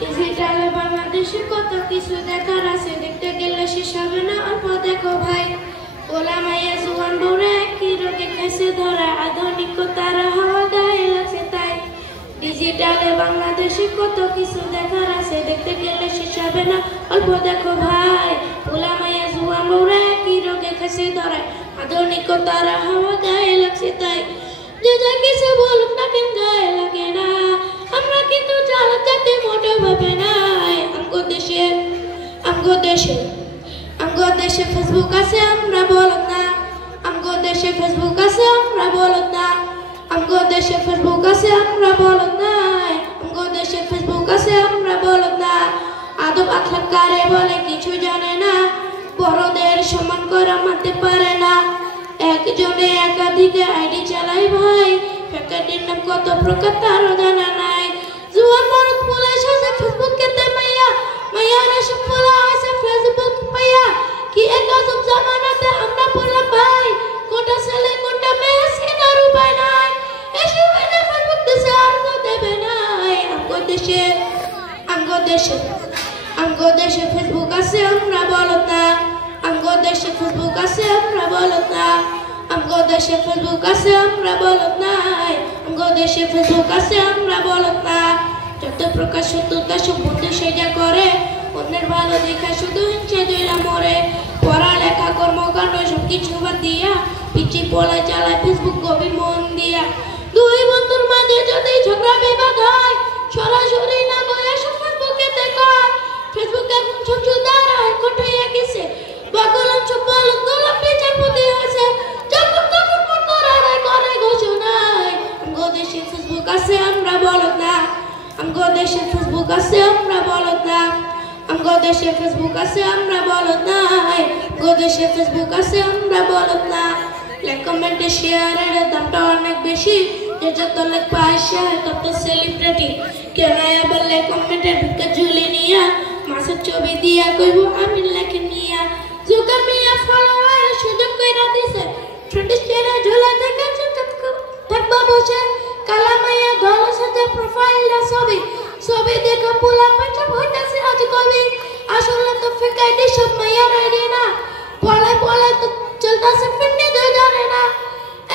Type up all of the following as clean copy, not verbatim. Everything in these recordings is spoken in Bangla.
ডিজিটালে বাংলাদেশে কত কিছু দেখার আছে, দেখতে গেলে শেষ হবে না, অল্প দেখো ভাই। ওলা মাইয়া জুয়ান বউরে কি রোগে কেসে ধরা, আধুনিকতার হাওয়া গায়ে লাগছে তাই। ডিজিটালে বাংলাদেশে কত কিছু দেখার আছে, দেখতে গেলে শেষ হবে না, অল্প দেখো ভাই। ওলা মাইয়া জুয়ান বউরে কি রোগে কেসে ধরা, আধুনিকতার হাওয়া গায়ে লাগছে তাই। যে যা কিছু বলুক না কেন গায়ে লাগে না, আমরা কিন্তু চালাতে মোটে ভাবে নাই। আমগো দেশে ফেসবুক আছে আমরা বলত না, আমগো দেশে ফেসবুক আছে আমরা বলত না, আমগো দেশে ফেসবুক আছে আমরা বলত না, আমগো দেশে ফেসবুক আছে আমরা বলত না। আদব আখলাক কারে বলে কিছু জানে না, বড়দের সম্মান করা মানতে পারে না। একজনে একাধিক আইডি চালাই ভাই, ফ্যাকাল্টির নাম কত প্রকার তারও জানা নাই। জুয়ান মরদ পোলা সাজে ফেসবুক কেতে মাইয়া, মাইয়ারা সব পোলা আছে ফেসবুক পাইয়া। কি এক আজব জামানাতে আমরা পড়লাম ভাই, কোনটা ছেলে কোনটা মেয়ে চেনার উপায় নাই। এসব এনে ফেসবুক দেশে আর তো দেবে নাই। আমগো দেশে ফেসবুক আছে আমরা বলত না, আমগো দেশে ফেসবুক আছে আমরা বলত না, আমগো দেশে ফেসবুক আছে আমরা বলত নাই, আমগো দেশে ফেসবুক আছে আমরা বলত না। যত প্রকার শত্রুতা সব বন্ধু সেজা করে, অন্যের ভালো দেখা শুধু হিংসে দইরা মরে। পড়ালেখা কর্মকাণ্ড সব কিছু বাদ দিয়া পিছি পোলা চালায় ফেসবুক গভীর মন দিয়া। দুই বন্ধুর মাঝে যদি ঝগড়া বিবাদ হয়, সরাসরি না গয়া সব ফেসবুকে দেখায়। ফেসবুক এখন ছোট দ্বারা এখন হয়ে গেছে, বগলন সব বলদ গোলাপ বিচারপতি হয়েছে। যখন তখন মন করার করে ঘোষণায়। আমগো দেশে ফেসবুক আছে আমরা বলত না, আমগো দেশে ফেসবুক আছে আমরা বলত না, আমগো দেশে ফেসবুক আছে আমরা বলত নাই, আমগো দেশে ফেসবুক আছে আমরা বলত না। লাইক কমেন্টে শেয়ারের দামটা অনেক বেশি, যে যত লাইক পায় সে তত সেলিব্রিটি। কেন আবার লাইক কমেন্টের ভিতরে ঝুলি নিয়া, মাছের ছবি দিয়া কইব আমি লেখে নিয়া। জুকা মিয়া ফলোয়ার সুযোগ কইরা দিছে, ফ্রেন্ডস চেনা ঝোলা দেখা থাকবা বসে। কালা মাইয়া দল সাজা প্রোফাইলটা ছবি দেখা পোলা পাঁচা হইতাছে আজ কবি। আসলে তো ফেকাই দি সব মাইয়া রাইডি না, পলে তো চলতাছে ফিন্নি দুই জানে না।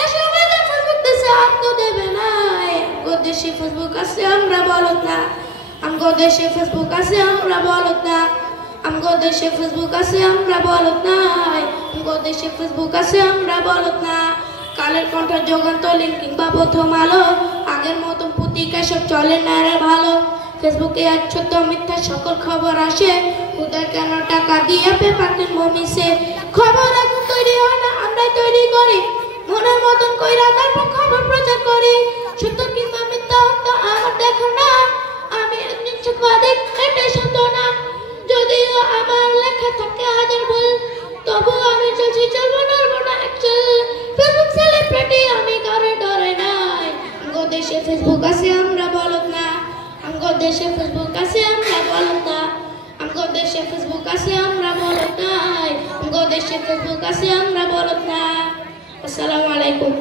এসব এদের ফেসবুক দেশে আর তো দেবে না। আমগো দেশে ফেসবুক আছে আমরা বলত না, আমগো দেশে ফেসবুক আছে আমরা বলত না, আমগো দেশে ফেসবুক আছে আমরা বলত নাই, আমগো দেশে ফেসবুক আছে আমরা বলত না। কালের কণ্ঠ যুগান্তর কিংবা প্রথম আলো, আগের মতন পত্রিকা সব চলে না রে ভালো। ফেসবুকে এক ছোট মিথ্যা সকল খবর আসে, ওদের কেন টাকা দিয়ে পেপার কিনবো মিশে। খবর এখন তৈরি হয় না, আমরাই তৈরি করি, মনের মতন কইরা তারপর খবর প্রচার করি। সত্য কিংবা মিথ্যা হত্যা আমার দেখো না, আমি একজন সাংবাদিক এটাই সত্য না। যদিও আমার লেখা থাকে হাজার ভুল, তবু আমি চলছি চলবো নড়বো না একচল। ফেসবুক সেলিব্রিটি আমি কারো ডরে নাই। আমগো দেশে ফেসবুক আছে আমরা বলত না, আমগো দেশে ফেসবুক আছে আমরা বলত না, আমগো দেশে ফেসবুক আছে আমরা বলত নাই, আমগো দেশে ফেসবুক আছে আমরা বলত না। আসসালামু আলাইকুম।